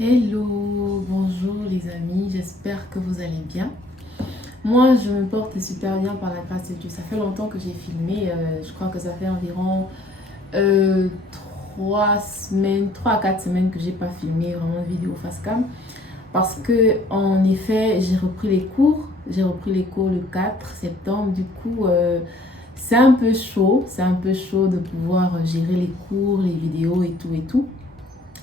Hello, bonjour les amis, j'espère que vous allez bien. Moi, je me porte super bien par la grâce de Dieu. Ça fait longtemps que j'ai filmé, je crois que ça fait environ euh, 3 à 4 semaines que j'ai pas filmé vraiment de vidéo face cam. Parce que en effet, j'ai repris les cours le 4 septembre. Du coup, c'est un peu chaud de pouvoir gérer les cours, les vidéos et tout et tout.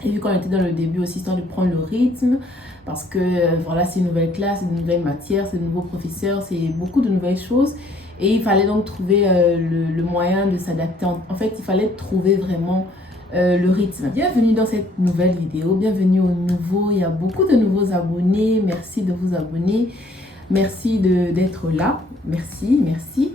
Et vu qu'on était dans le début aussi, histoire de prendre le rythme, parce que voilà, c'est une nouvelle classe, c'est de nouvelles matières, c'est de nouveaux professeurs, c'est beaucoup de nouvelles choses. Et il fallait donc trouver le moyen de s'adapter. En fait, il fallait trouver vraiment le rythme. Bienvenue dans cette nouvelle vidéo, bienvenue aux nouveaux. Il y a beaucoup de nouveaux abonnés. Merci de vous abonner. Merci d'être là. Merci, merci.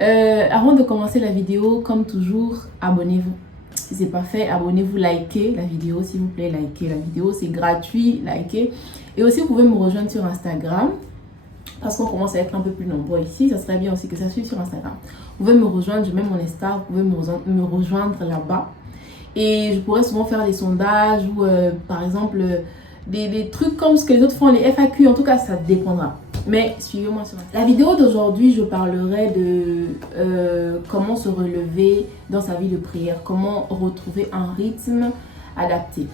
Avant de commencer la vidéo, comme toujours, abonnez-vous. Si ce n'est pas fait, abonnez-vous, likez la vidéo, s'il vous plaît, likez la vidéo, c'est gratuit, likez. Et aussi, vous pouvez me rejoindre sur Instagram, parce qu'on commence à être un peu plus nombreux ici, ça serait bien aussi que ça suive sur Instagram. Vous pouvez me rejoindre, je mets mon Insta, vous pouvez me rejoindre là-bas. Et je pourrais souvent faire des sondages ou par exemple des trucs comme ce que les autres font, les FAQ, en tout cas ça dépendra. Mais suivez-moi sur la vidéo d'aujourd'hui, je parlerai de comment se relever dans sa vie de prière, comment retrouver un rythme adapté.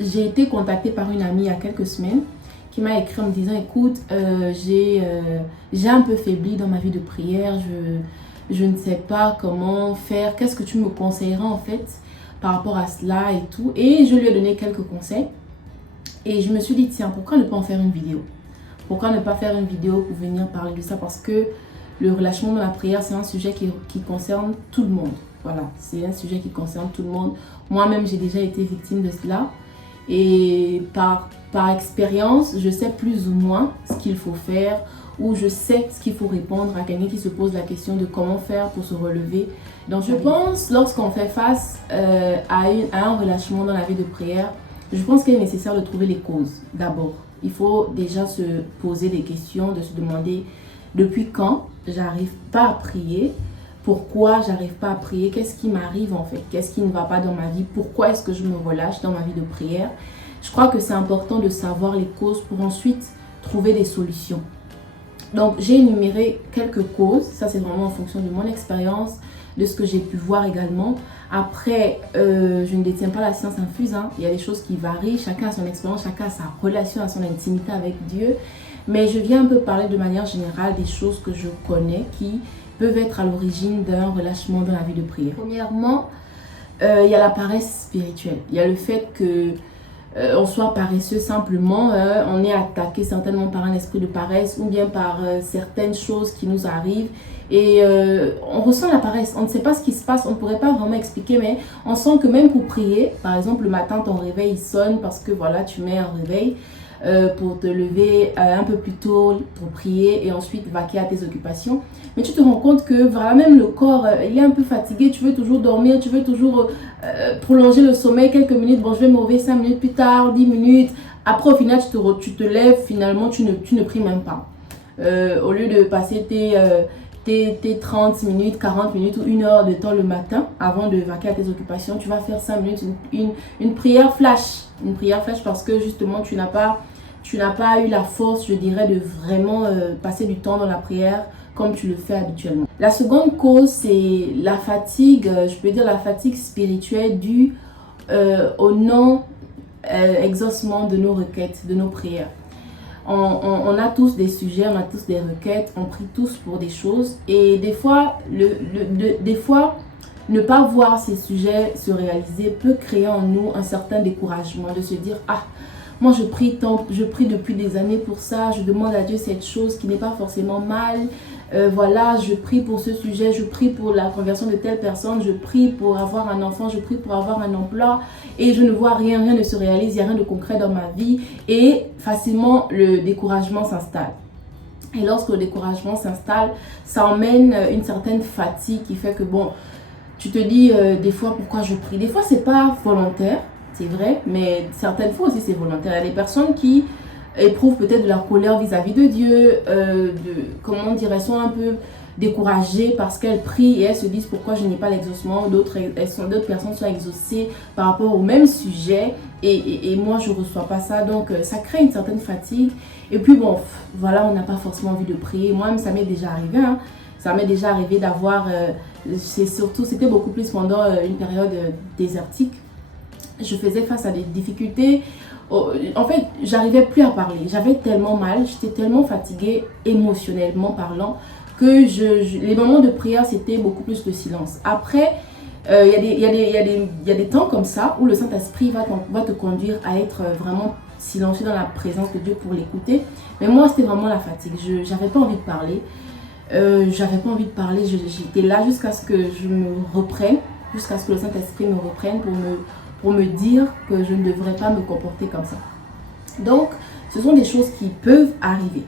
J'ai été contactée par une amie il y a quelques semaines qui m'a écrit en me disant écoute, j'ai un peu faibli dans ma vie de prière, je ne sais pas comment faire, qu'est-ce que tu me conseilleras en fait par rapport à cela et tout. Et je lui ai donné quelques conseils et je me suis dit tiens, pourquoi ne pas en faire une vidéo? Pourquoi ne pas faire une vidéo pour venir parler de ça? Parce que le relâchement de la prière, c'est un sujet qui concerne tout le monde. Voilà, c'est un sujet qui concerne tout le monde. Moi-même, j'ai déjà été victime de cela. Et par expérience, je sais plus ou moins ce qu'il faut faire ou je sais ce qu'il faut répondre à quelqu'un qui se pose la question de comment faire pour se relever. Donc, je pense, lorsqu'on fait face à un relâchement dans la vie de prière, je pense qu'il est nécessaire de trouver les causes d'abord. Il faut déjà se poser des questions, de se demander depuis quand j'arrive pas à prier, pourquoi j'arrive pas à prier, qu'est-ce qui m'arrive en fait, qu'est-ce qui ne va pas dans ma vie, pourquoi est-ce que je me relâche dans ma vie de prière. Je crois que c'est important de savoir les causes pour ensuite trouver des solutions. Donc j'ai énuméré quelques causes, ça c'est vraiment en fonction de mon expérience, de ce que j'ai pu voir également. Après, je ne détiens pas la science infuse, hein. Il y a des choses qui varient, chacun a son expérience, chacun a sa relation, a son intimité avec Dieu. Mais je viens un peu parler de manière générale des choses que je connais qui peuvent être à l'origine d'un relâchement dans la vie de prière. Premièrement, il y a la paresse spirituelle. Il y a le fait que on soit paresseux simplement, on est attaqué certainement par un esprit de paresse ou bien par certaines choses qui nous arrivent et on ressent la paresse, on ne sait pas ce qui se passe, on ne pourrait pas vraiment expliquer, mais on sent que même pour prier, par exemple le matin ton réveil il sonne parce que voilà tu mets un réveil pour te lever un peu plus tôt pour prier et ensuite vaquer à tes occupations. Mais tu te rends compte que voilà, même le corps, il est un peu fatigué, tu veux toujours dormir, tu veux toujours prolonger le sommeil quelques minutes. Bon, je vais me réveiller 5 minutes plus tard, 10 minutes. Après, au final, tu te lèves, finalement, tu ne pries même pas. Au lieu de passer tes 30 minutes, 40 minutes ou 1 heure de temps le matin avant de vaquer à tes occupations, tu vas faire 5 minutes, une prière flash. Une prière flash parce que justement, tu n'as pas eu la force, je dirais, de vraiment passer du temps dans la prière comme tu le fais habituellement. La seconde cause, c'est la fatigue, je peux dire la fatigue spirituelle due au non-exaucement de nos requêtes, de nos prières. On a tous des sujets, on a tous des requêtes, on prie tous pour des choses et des fois, ne pas voir ces sujets se réaliser peut créer en nous un certain découragement de se dire « Ah, moi je prie depuis des années pour ça, je demande à Dieu cette chose qui n'est pas forcément mal. Voilà, je prie pour ce sujet, je prie pour la conversion de telle personne, je prie pour avoir un enfant, je prie pour avoir un emploi et je ne vois rien ne se réalise, il n'y a rien de concret dans ma vie et facilement le découragement s'installe. Et lorsque le découragement s'installe, ça emmène une certaine fatigue qui fait que bon, tu te dis des fois pourquoi je prie. Des fois c'est pas volontaire, c'est vrai, mais certaines fois aussi c'est volontaire. Il y a des personnes qui éprouvent peut-être de la colère vis-à-vis de Dieu, comment dirait-on, un peu découragées parce qu'elles prient et elles se disent pourquoi je n'ai pas l'exaucement. D'autres personnes sont exaucées par rapport au même sujet et moi je ne reçois pas ça. Donc ça crée une certaine fatigue. Et puis bon, voilà, on n'a pas forcément envie de prier. Moi-même, ça m'est déjà arrivé. Hein. Ça m'est déjà arrivé d'avoir, c'était beaucoup plus pendant une période désertique. Je faisais face à des difficultés. En fait, j'arrivais plus à parler. J'avais tellement mal, j'étais tellement fatiguée émotionnellement parlant que les moments de prière, c'était beaucoup plus de silence. Après, il y a des temps comme ça où le Saint-Esprit va te conduire à être vraiment silencieux dans la présence de Dieu pour l'écouter. Mais moi, c'était vraiment la fatigue. Je n'avais pas envie de parler. J'étais là jusqu'à ce que je me reprenne, jusqu'à ce que le Saint-Esprit me reprenne pour me dire que je ne devrais pas me comporter comme ça. Donc, ce sont des choses qui peuvent arriver.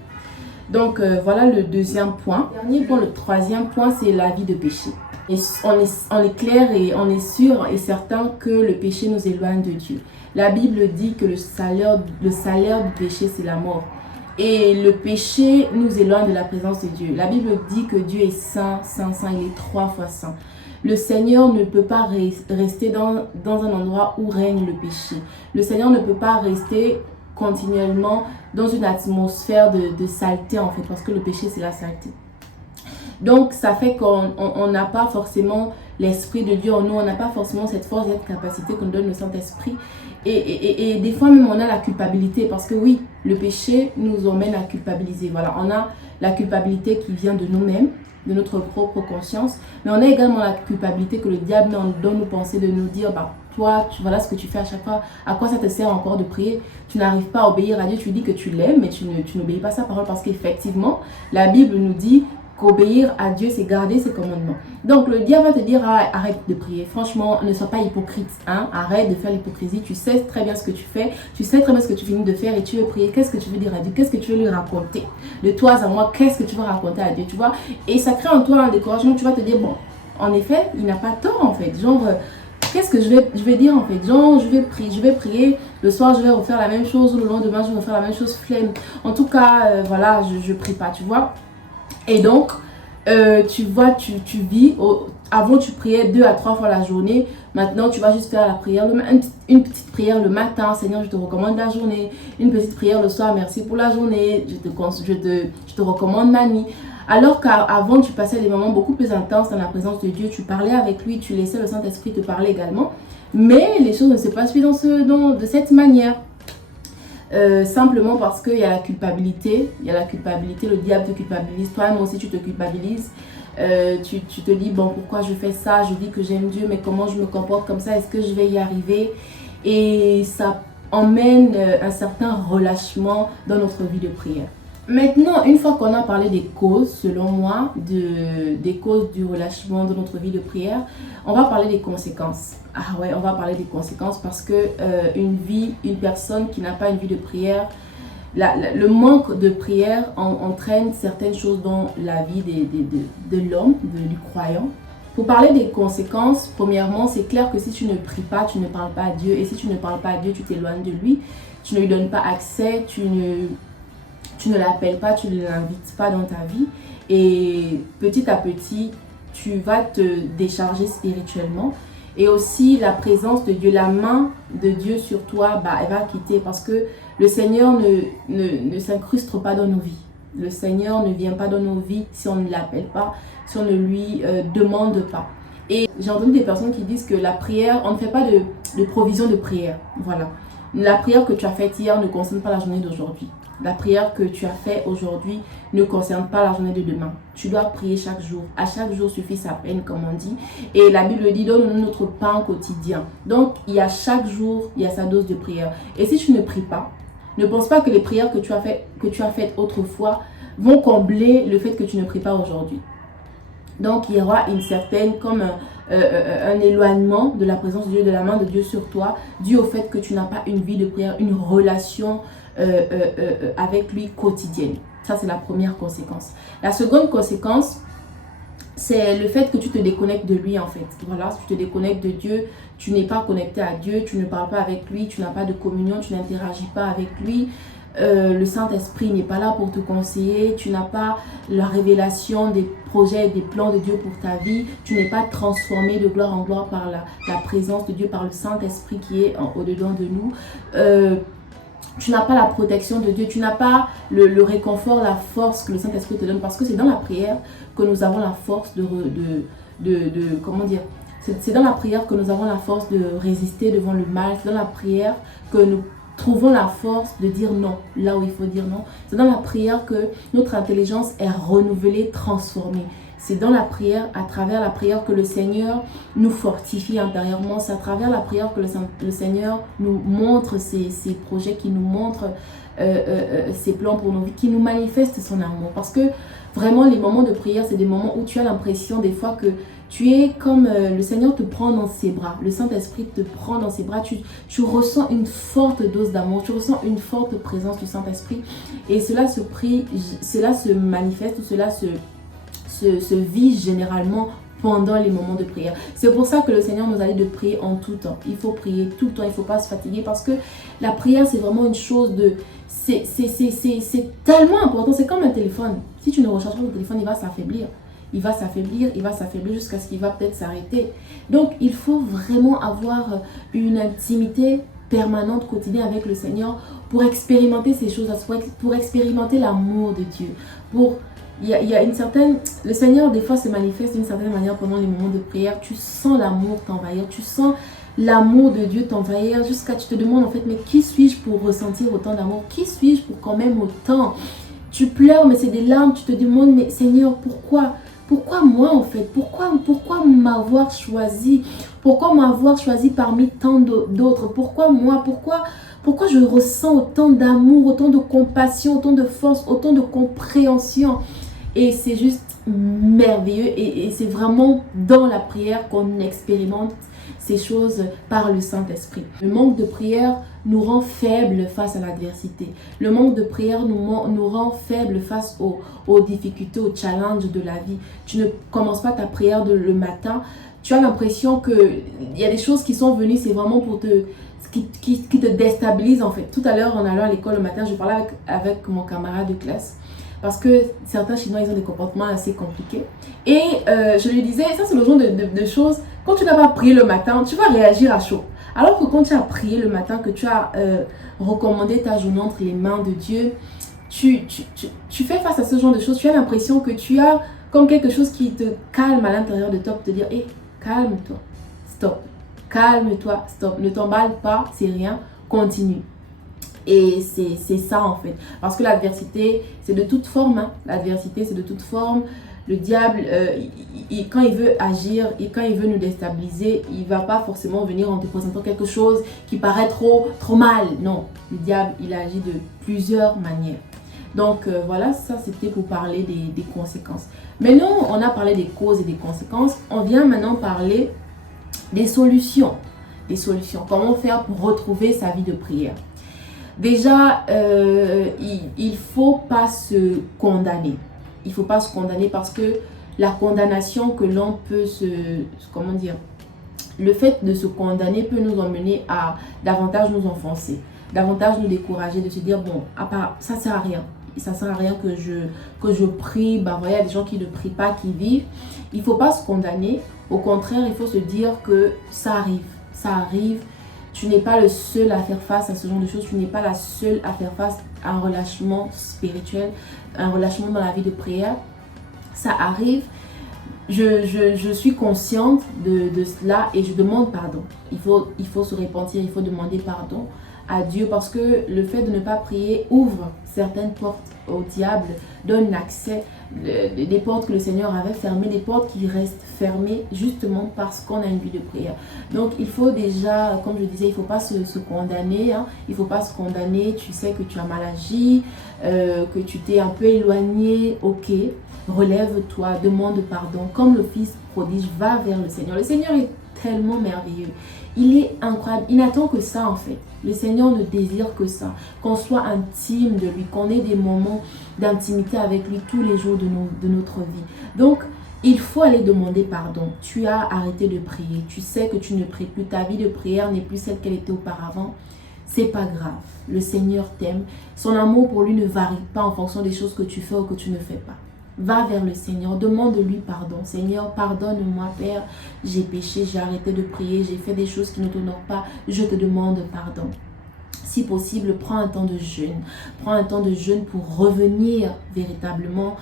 Donc, voilà le deuxième point. Le troisième point, c'est la vie de péché. Et on est clair et on est sûr et certain que le péché nous éloigne de Dieu. La Bible dit que le salaire du péché, c'est la mort. Et le péché nous éloigne de la présence de Dieu. La Bible dit que Dieu est saint, saint, saint, il est 3 fois saint. Le Seigneur ne peut pas rester dans un endroit où règne le péché. Le Seigneur ne peut pas rester continuellement dans une atmosphère de saleté en fait, parce que le péché c'est la saleté. Donc ça fait qu'on n'a pas forcément l'Esprit de Dieu en nous, on n'a pas forcément cette force, cette capacité qu'on donne au Saint-Esprit. Et des fois même on a la culpabilité parce que oui, le péché nous emmène à culpabiliser. Voilà, on a la culpabilité qui vient de nous-mêmes, de notre propre conscience, mais on a également la culpabilité que le diable donne nous penser de nous dire toi, voilà ce que tu fais à chaque fois, à quoi ça te sert encore de prier? Tu n'arrives pas à obéir à Dieu, tu dis que tu l'aimes, mais tu n'obéis pas à sa parole parce qu'effectivement, la Bible nous dit qu'obéir à Dieu, c'est garder ses commandements. Donc, le diable va te dire, arrête de prier. Franchement, ne sois pas hypocrite. Hein? Arrête de faire l'hypocrisie. Tu sais très bien ce que tu fais. Tu sais très bien ce que tu finis de faire et tu veux prier. Qu'est-ce que tu veux dire à Dieu? Qu'est-ce que tu veux lui raconter? De toi à moi, qu'est-ce que tu veux raconter à Dieu? Tu vois? Et ça crée en toi un découragement. Tu vas te dire, bon, en effet, il n'a pas tort en fait. Genre, qu'est-ce que je vais dire en fait? Genre, je vais prier. Le soir, je vais refaire la même chose. Le lendemain, je vais refaire la même chose. Flemme. En tout cas, voilà, je prie pas, tu vois? Et donc, tu vois, tu vis, avant tu priais 2 à 3 fois la journée, maintenant tu vas juste faire la prière, une petite prière le matin, Seigneur je te recommande la journée, une petite prière le soir, merci pour la journée, je te recommande ma nuit. Alors qu'avant tu passais des moments beaucoup plus intenses dans la présence de Dieu, tu parlais avec lui, tu laissais le Saint-Esprit te parler également, mais les choses ne se passent plus de cette manière. Simplement parce qu'il y a la culpabilité, le diable te culpabilise, toi-même aussi tu te culpabilises, tu te dis bon pourquoi je fais ça, je dis que j'aime Dieu mais comment je me comporte comme ça, est-ce que je vais y arriver? Et ça emmène un certain relâchement dans notre vie de prière. Maintenant, une fois qu'on a parlé des causes, selon moi, des causes du relâchement de notre vie de prière, on va parler des conséquences. Ah ouais, on va parler des conséquences parce que une personne qui n'a pas une vie de prière, le manque de prière entraîne certaines choses dans la vie de l'homme, du croyant. Pour parler des conséquences, premièrement, c'est clair que si tu ne pries pas, tu ne parles pas à Dieu. Et si tu ne parles pas à Dieu, tu t'éloignes de lui. Tu ne lui donnes pas accès, tu ne l'appelles pas, tu ne l'invites pas dans ta vie. Et petit à petit, tu vas te décharger spirituellement. Et aussi la présence de Dieu, la main de Dieu sur toi, elle va quitter parce que le Seigneur ne s'incruste pas dans nos vies. Le Seigneur ne vient pas dans nos vies si on ne l'appelle pas, si on ne lui demande pas. Et j'ai entendu des personnes qui disent que la prière, on ne fait pas de provision de prière. Voilà. La prière que tu as faite hier ne concerne pas la journée d'aujourd'hui. La prière que tu as faite aujourd'hui ne concerne pas la journée de demain. Tu dois prier chaque jour. À chaque jour suffit sa peine, comme on dit. Et la Bible dit, donne-nous notre pain quotidien. Donc, il y a chaque jour, il y a sa dose de prière. Et si tu ne pries pas, ne pense pas que les prières que tu as faites autrefois vont combler le fait que tu ne pries pas aujourd'hui. Donc, il y aura une certaine, comme un éloignement de la présence de Dieu, de la main de Dieu sur toi, dû au fait que tu n'as pas une vie de prière, une relation avec lui quotidienne. Ça, c'est la première conséquence. La seconde conséquence, c'est le fait que tu te déconnectes de lui en fait. Voilà, tu te déconnectes de Dieu, tu n'es pas connecté à Dieu, tu ne parles pas avec lui, tu n'as pas de communion, tu n'interagis pas avec lui. Le Saint-Esprit n'est pas là pour te conseiller, tu n'as pas la révélation des projets et des plans de Dieu pour ta vie, tu n'es pas transformé de gloire en gloire par la présence de Dieu, par le Saint-Esprit qui est au-dedans de nous. Tu n'as pas la protection de Dieu, tu n'as pas le réconfort, la force que le Saint-Esprit te donne, parce que c'est dans la prière que nous avons la force comment dire, c'est dans la prière que nous avons la force de résister devant le mal, c'est dans la prière que nous trouvons la force de dire non, là où il faut dire non. C'est dans la prière que notre intelligence est renouvelée, transformée. C'est dans la prière, à travers la prière que le Seigneur nous fortifie intérieurement. C'est à travers la prière que le Seigneur nous montre ses projets, qui nous montre ses plans pour nos vies, qui nous manifeste son amour. Parce que vraiment, les moments de prière, c'est des moments où tu as l'impression des fois que tu es comme le Seigneur te prend dans ses bras. Le Saint-Esprit te prend dans ses bras. Tu ressens une forte dose d'amour. Tu ressens une forte présence du Saint-Esprit. Et cela se manifeste, cela se vit généralement pendant les moments de prière. C'est pour ça que le Seigneur nous a dit de prier en tout temps. Il faut prier tout le temps, il ne faut pas se fatiguer, parce que la prière, c'est vraiment une chose de... C'est tellement important, c'est comme un téléphone. Si tu ne recharges pas ton téléphone, il va s'affaiblir. Il va s'affaiblir jusqu'à ce qu'il va peut-être s'arrêter. Donc, il faut vraiment avoir une intimité permanente, quotidienne avec le Seigneur pour expérimenter ces choses, pour expérimenter l'amour de Dieu, il y a une certaine... Le Seigneur, des fois, se manifeste d'une certaine manière pendant les moments de prière. Tu sens l'amour t'envahir. Tu sens l'amour de Dieu t'envahir jusqu'à... Tu te demandes, en fait, mais qui suis-je pour ressentir autant d'amour? Qui suis-je pour quand même autant? Tu pleures, mais c'est des larmes. Tu te demandes, mais Seigneur, pourquoi? Pourquoi moi, en fait? Pourquoi m'avoir choisi? Pourquoi m'avoir choisi parmi tant d'autres? Pourquoi moi? Pourquoi je ressens autant d'amour, autant de compassion, autant de force, autant de compréhension? Et c'est juste merveilleux, et c'est vraiment dans la prière qu'on expérimente ces choses par le Saint-Esprit. Le manque de prière nous rend faibles face à l'adversité. Le manque de prière nous rend faibles face aux difficultés, aux challenges de la vie. Tu ne commences pas ta prière le matin, tu as l'impression qu'il y a des choses qui sont venues, c'est vraiment pour qui te déstabilisent en fait. Tout à l'heure, en allant à l'école le matin, je parlais avec mon camarade de classe. Parce que certains Chinois, ils ont des comportements assez compliqués. Et je lui disais, ça c'est le genre de choses, quand tu n'as pas prié le matin, tu vas réagir à chaud. Alors que quand tu as prié le matin, que tu as recommandé ta journée entre les mains de Dieu, tu fais face à ce genre de choses, tu as l'impression que tu as comme quelque chose qui te calme à l'intérieur de toi pour te dire, hé, calme-toi, stop, calme-toi, stop, ne t'emballe pas, c'est rien, continue. Et c'est ça en fait. Parce que l'adversité, c'est de toute forme. Hein. L'adversité, c'est de toute forme. Le diable, quand il veut agir et quand il veut nous déstabiliser, il ne va pas forcément venir en te présentant quelque chose qui paraît trop mal. Non, le diable, il agit de plusieurs manières. Donc voilà, ça c'était pour parler des conséquences. Maintenant, on a parlé des causes et des conséquences. On vient maintenant parler des solutions. Des solutions. Comment faire pour retrouver sa vie de prière? Déjà, il ne faut pas se condamner. Il ne faut pas se condamner parce que la condamnation que l'on peut comment dire, le fait de se condamner peut nous emmener à davantage nous enfoncer, davantage nous décourager, de se dire, bon, à part, ça ne sert à rien. Ça ne sert à rien que je prie. Bah, voilà, il y a des gens qui ne prient pas, qui vivent. Il ne faut pas se condamner. Au contraire, il faut se dire que ça arrive. Ça arrive. Tu n'es pas le seul à faire face à ce genre de choses. Tu n'es pas la seule à faire face à un relâchement spirituel, un relâchement dans la vie de prière. Ça arrive. Je suis consciente de cela et je demande pardon. Il faut se repentir, il faut demander pardon à Dieu parce que le fait de ne pas prier ouvre certaines portes au diable, donne accès, des portes que le Seigneur avait fermées, des portes qui restent fermées justement parce qu'on a une vie de prière. Donc il faut déjà, comme je disais, il ne faut pas se condamner, hein. Il ne faut pas se condamner, tu sais que tu as mal agi, que tu t'es un peu éloigné, ok, relève-toi, demande pardon, comme le fils prodige, va vers le Seigneur. Le Seigneur est tellement merveilleux, il est incroyable, il n'attend que ça en fait. Le Seigneur ne désire que ça, qu'on soit intime de lui, qu'on ait des moments d'intimité avec lui tous les jours de notre vie. Donc, il faut aller demander pardon. Tu as arrêté de prier. Tu sais que tu ne pries plus. Ta vie de prière n'est plus celle qu'elle était auparavant. C'est pas grave. Le Seigneur t'aime. Son amour pour lui ne varie pas en fonction des choses que tu fais ou que tu ne fais pas. Va vers le Seigneur, demande-lui pardon. Seigneur, pardonne-moi, Père. J'ai péché, j'ai arrêté de prier, j'ai fait des choses qui ne t'honorent pas. Je te demande pardon. Si possible, prends un temps de jeûne. Prends un temps de jeûne pour revenir véritablement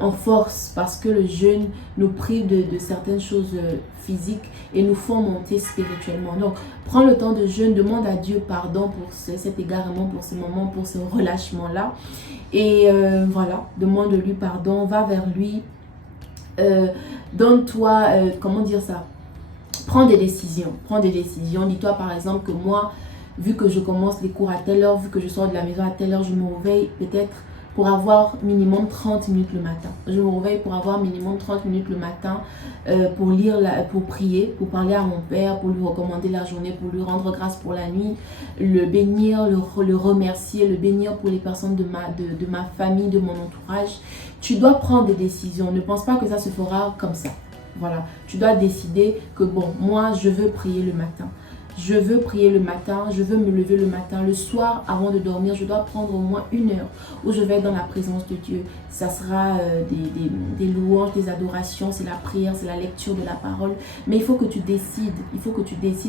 en force. Parce que le jeûne nous prive de certaines choses physiques et nous font monter spirituellement. Donc, prends le temps de jeûne. Demande à Dieu pardon pour cet égarement, pour ce moment, pour ce relâchement-là. Et voilà, demande-lui pardon. Va vers lui. Donne-toi, comment dire ça? Prends des décisions. Prends des décisions. Dis-toi par exemple que moi, vu que je commence les cours à telle heure, vu que je sors de la maison à telle heure, je me réveille peut-être pour avoir minimum 30 minutes le matin. Je me réveille pour avoir minimum 30 minutes le matin pour lire, pour prier, pour parler à mon Père, pour lui recommander la journée, pour lui rendre grâce pour la nuit, le bénir, le remercier, le bénir pour les personnes de ma famille, de mon entourage. Tu dois prendre des décisions. Ne pense pas que ça se fera comme ça. Voilà. Tu dois décider que bon, moi, je veux prier le matin. Je veux prier le matin, je veux me lever le matin. Le soir, avant de dormir, je dois prendre au moins 1 heure où je vais être dans la présence de Dieu. Ça sera des louanges, des adorations, c'est la prière, c'est la lecture de la parole. Mais il faut que tu décides,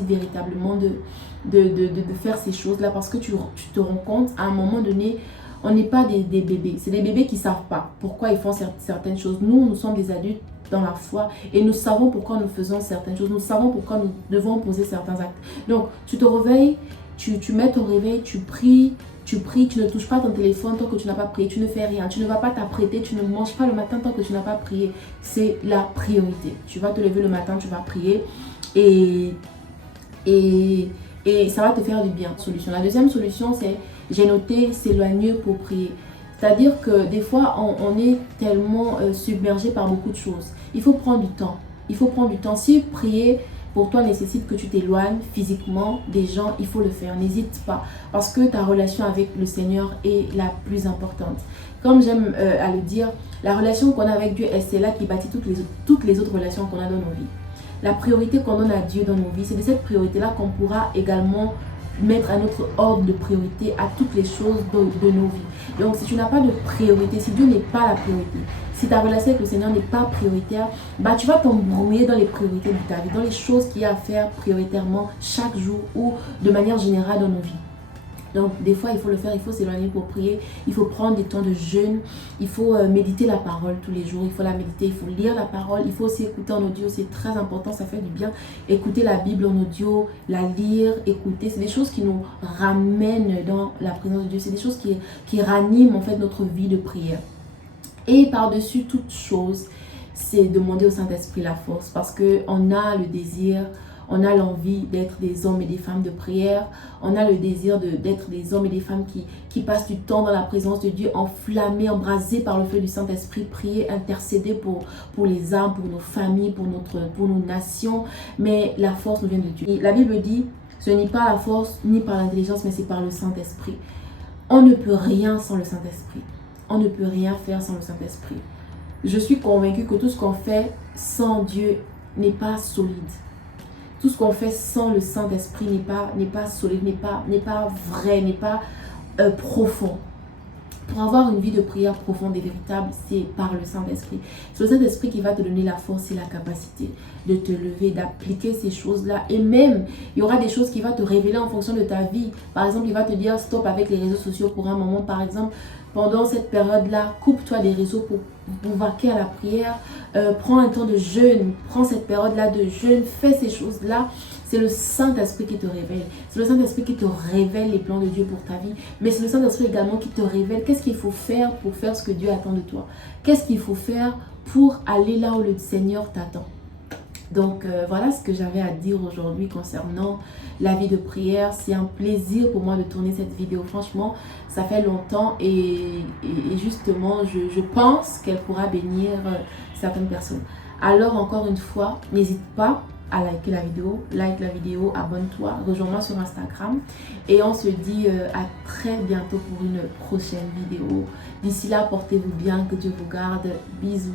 véritablement de faire ces choses-là parce que tu te rends compte, à un moment donné, on n'est pas des bébés. C'est des bébés qui ne savent pas pourquoi ils font certaines choses. Nous sommes des adultes dans la foi et nous savons pourquoi nous faisons certaines choses, nous savons pourquoi nous devons poser certains actes. Donc tu te réveilles, tu mets ton réveil, tu pries, tu ne touches pas ton téléphone tant que tu n'as pas prié, tu ne fais rien, tu ne vas pas t'apprêter, tu ne manges pas le matin tant que tu n'as pas prié. C'est la priorité. Tu vas te lever le matin, tu vas prier et ça va te faire du bien. Solution. La deuxième solution, c'est, j'ai noté, s'éloigner pour prier. C'est-à-dire que des fois, on est tellement submergé par beaucoup de choses. Il faut prendre du temps. Il faut prendre du temps. Si prier pour toi nécessite que tu t'éloignes physiquement des gens, il faut le faire. N'hésite pas. Parce que ta relation avec le Seigneur est la plus importante. Comme j'aime à le dire, la relation qu'on a avec Dieu, c'est là qui bâtit toutes les autres relations qu'on a dans nos vies. La priorité qu'on donne à Dieu dans nos vies, c'est de cette priorité-là qu'on pourra également mettre à notre ordre de priorité à toutes les choses de nos vies. Donc si tu n'as pas de priorité, si Dieu n'est pas la priorité, si ta relation avec le Seigneur n'est pas prioritaire, bah tu vas t'embrouiller dans les priorités de ta vie, dans les choses qu'il y a à faire prioritairement chaque jour ou de manière générale dans nos vies. Donc des fois il faut le faire, il faut s'éloigner pour prier, il faut prendre des temps de jeûne, il faut méditer la parole tous les jours, il faut la méditer, il faut lire la parole, il faut aussi écouter en audio, c'est très important, ça fait du bien. Écouter la Bible en audio, la lire, écouter, c'est des choses qui nous ramènent dans la présence de Dieu, c'est des choses qui raniment en fait notre vie de prière. Et par-dessus toute chose, c'est demander au Saint-Esprit la force parce qu'on a le désir, on a l'envie d'être des hommes et des femmes de prière. On a le désir d'être des hommes et des femmes qui passent du temps dans la présence de Dieu, enflammés, embrasés par le feu du Saint-Esprit, prier, intercéder pour les âmes, pour nos familles, pour nos nations. Mais la force nous vient de Dieu. Et la Bible dit, ce n'est pas la force ni par l'intelligence, mais c'est par le Saint-Esprit. On ne peut rien sans le Saint-Esprit. On ne peut rien faire sans le Saint-Esprit. Je suis convaincue que tout ce qu'on fait sans Dieu n'est pas solide. Tout ce qu'on fait sans le Saint-Esprit n'est pas solide, n'est pas vrai, n'est pas profond. Pour avoir une vie de prière profonde et véritable, c'est par le Saint-Esprit. C'est le Saint-Esprit qui va te donner la force et la capacité de te lever, d'appliquer ces choses-là. Et même, il y aura des choses qui vont te révéler en fonction de ta vie. Par exemple, il va te dire stop avec les réseaux sociaux pour un moment. Par exemple, pendant cette période-là, coupe-toi des réseaux pour vaquer à la prière. Prends un temps de jeûne. Prends cette période-là de jeûne. Fais ces choses-là. C'est le Saint-Esprit qui te révèle. C'est le Saint-Esprit qui te révèle les plans de Dieu pour ta vie. Mais c'est le Saint-Esprit également qui te révèle qu'est-ce qu'il faut faire pour faire ce que Dieu attend de toi. Qu'est-ce qu'il faut faire pour aller là où le Seigneur t'attend. Donc voilà ce que j'avais à dire aujourd'hui concernant la vie de prière. C'est un plaisir pour moi de tourner cette vidéo. Franchement, ça fait longtemps et justement, je pense qu'elle pourra bénir certaines personnes. Alors encore une fois, n'hésite pas à liker la vidéo, like la vidéo, abonne-toi, rejoins-moi sur Instagram et on se dit à très bientôt pour une prochaine vidéo. D'ici là, portez-vous bien, que Dieu vous garde. Bisous.